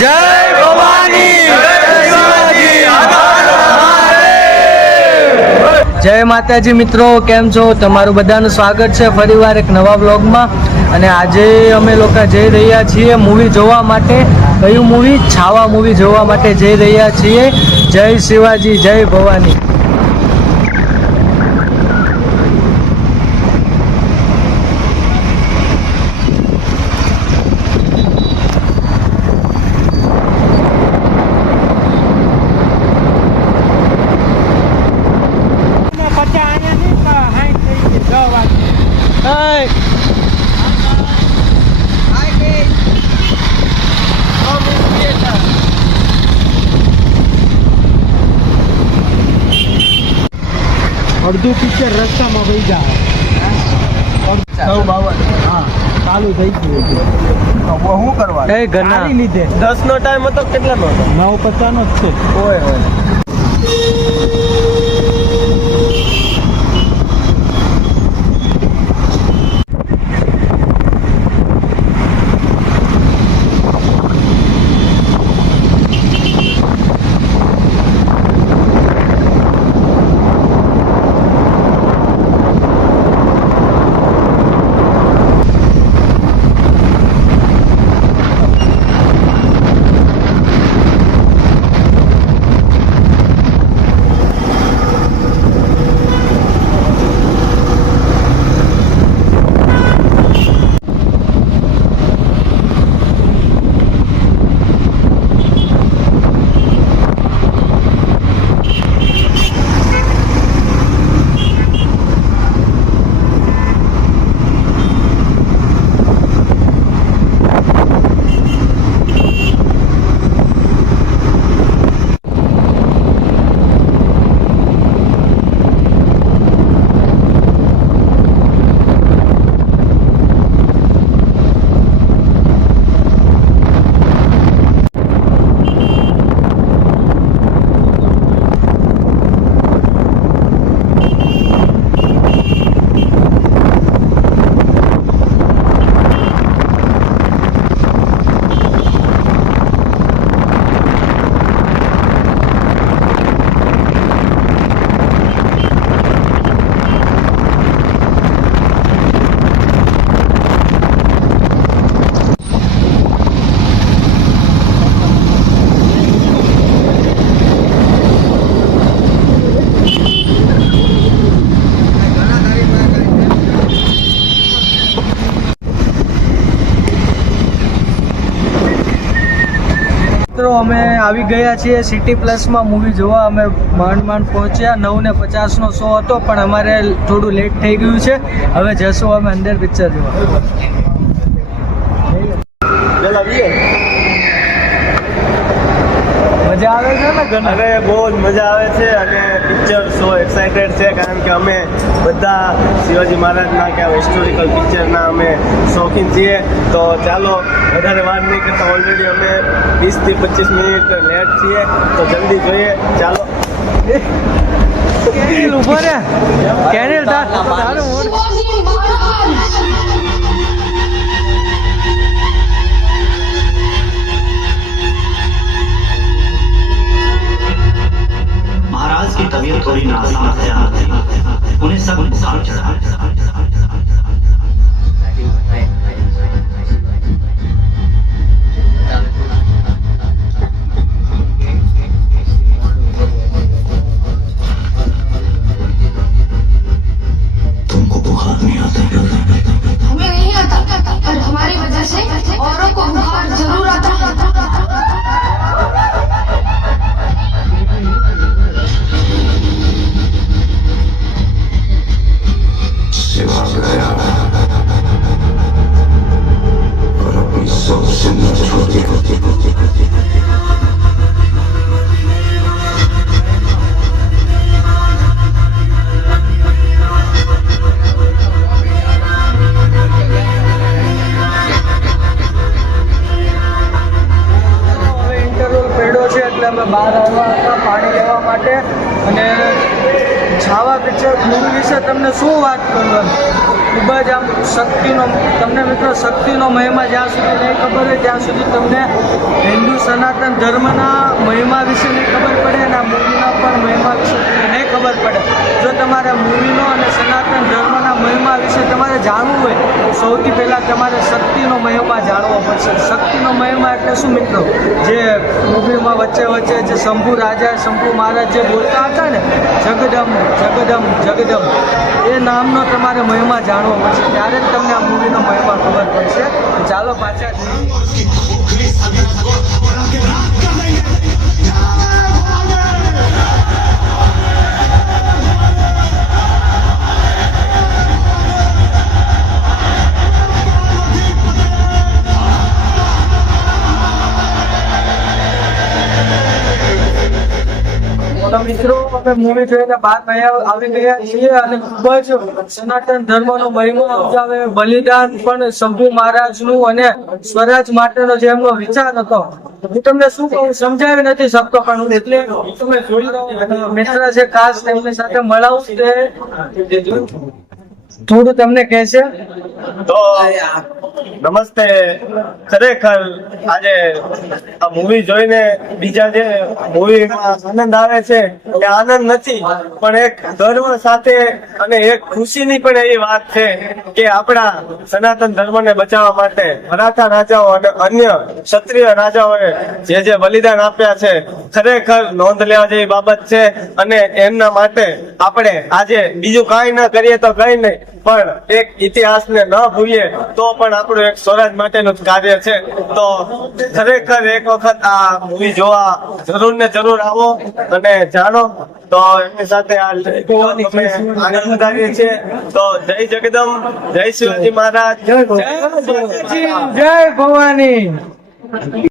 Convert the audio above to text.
જય ભવાની, જય માતાજી મિત્રો, કેમ છો? તમારું બધાનું સ્વાગત છે ફરીવાર એક નવા બ્લોગમાં. અને આજે અમે લોકો જઈ રહ્યા છીએ મૂવી જોવા માટે. કયું મૂવી? છાવા મૂવી જોવા માટે જઈ રહ્યા છીએ. જય શિવાજી, જય ભવાની. અડધું પિક્ચર રસ્તામાં વહી જાય. 9:52 હા ચાલુ થઈ ગયું છે. શું કરવા ઘરના લીધે 10 નો ટાઈમ હતો. કેટલાનો હતો? 9:50 નો જ છે. હોય અમે આવી ગયા છીએ સિટી પ્લસમાં મૂવી જોવા. અમે માંડ પહોંચ્યા. 9:50 નો શો હતો, પણ અમારે થોડું લેટ થઈ ગયું છે. હવે જશું અમે અંદર પિક્ચર જોવા. મજા આવે છે ને ઘણા? અરે બહુ જ મજા આવે છે. અને પિક્ચર સો એક્સાઇટેડ છે, કારણ કે અમે બધા શિવાજી મહારાજના કે હિસ્ટોરિકલ પિક્ચરના અમે શોખીન છીએ. તો ચાલો વધારે વાર નહીં કરતા, ઓલરેડી અમે 20 થી 25 મિનિટ લેટ છીએ, તો જલ્દી જોઈએ. ચાલો ઉભો રે કેનેલ તારું महाराज की तबीयत थोड़ी नासाज है, उन्हें सब बुखार चढ़ा है. तुमको बुखार नहीं आता? हमें नहीं आता, पर हमारी वजह से औरों को बुखार जरूर आता है. બહાર આવ્યા હતા પાણી લેવા માટે. અને છાવા પિક્ચર મૂવી વિશે તમને શું વાત કરવાની? ખૂબ જ આમ શક્તિનો તમને મિત્રો શક્તિનો મહિમા જ્યાં સુધી નહીં ખબર હોય ત્યાં સુધી તમને હિન્દુ સનાતન ધર્મના મહિમા વિશે નહીં ખબર પડે અને આ મૂવીના પણ મહિમા વિશે તમને નહીં ખબર પડે. જો તમારે મૂવીનો અને સનાતન ધર્મના મહિમા વિશે તમારે જાણવું હોય તો સૌથી પહેલાં તમારે શક્તિનો મહિમા જાણવો પડશે. શક્તિનો મહિમા એટલે શું મિત્રો? જે મૂવીમાં વચ્ચે વચ્ચે જે શંભુ રાજા શંભુ મહારાજ જે બોલતા હતા ને, જગદમ જગદમ જગદમ, એ નામનો તમારે મહિમા જાણવો પડશે. ત્યારે જ તમને આ મૂવીનો મહિમા ખબર પડશે. ચાલો પાછા તો મિત્રો અમે મૂવી જોઈને બહાર આવી ગયા છીએ અને ખૂબ જ સનાતન ધર્મનો મહિમા સમજાવે, બલિદાન પણ શંભુ મહારાજનું અને સ્વરાજ માટેનો જે એમનો વિચાર હતો હું તમને શું કહું સમજાવી નથી શકતો, પણ હું એટલે તમે જોઈ લો. મિત્ર છે ખાસ તેમની સાથે મળાવું તે થોડું તમને કહેશે. તો નમસ્તે. ખરેખર આજે આ મૂવી જોઈને બીજા જે મૂવીમાં આનંદ આવે છે એ આનંદ નથી, પણ એક ગર્વ સાથે અને એક ખુશીની પણ એવી વાત છે કે આપણા સનાતન ધર્મને બચાવવા માટે મરાઠા રાજાઓ અને અન્ય ક્ષત્રિય રાજાઓએ જે બલિદાન આપ્યા છે ખરેખર નોંધ લેવા જેવી બાબત છે. અને એમના માટે આપણે આજે બીજું કાંઈ ન કરીએ તો કઈ નહીં, પણ એક ઇતિહાસને ન ભૂલીએ તો પણ આપણું એક સ્વરાજ માટેનું જ કાર્ય છે. તો ખરેખર એક વખત આ મૂવી જોવા જરૂર ને જરૂર આવો અને જાણો. તો એમની સાથે આ આનંદ વધારીએ છીએ. તો જય જગદમ, જય શિવાજી મહારાજ, જય ભવાની.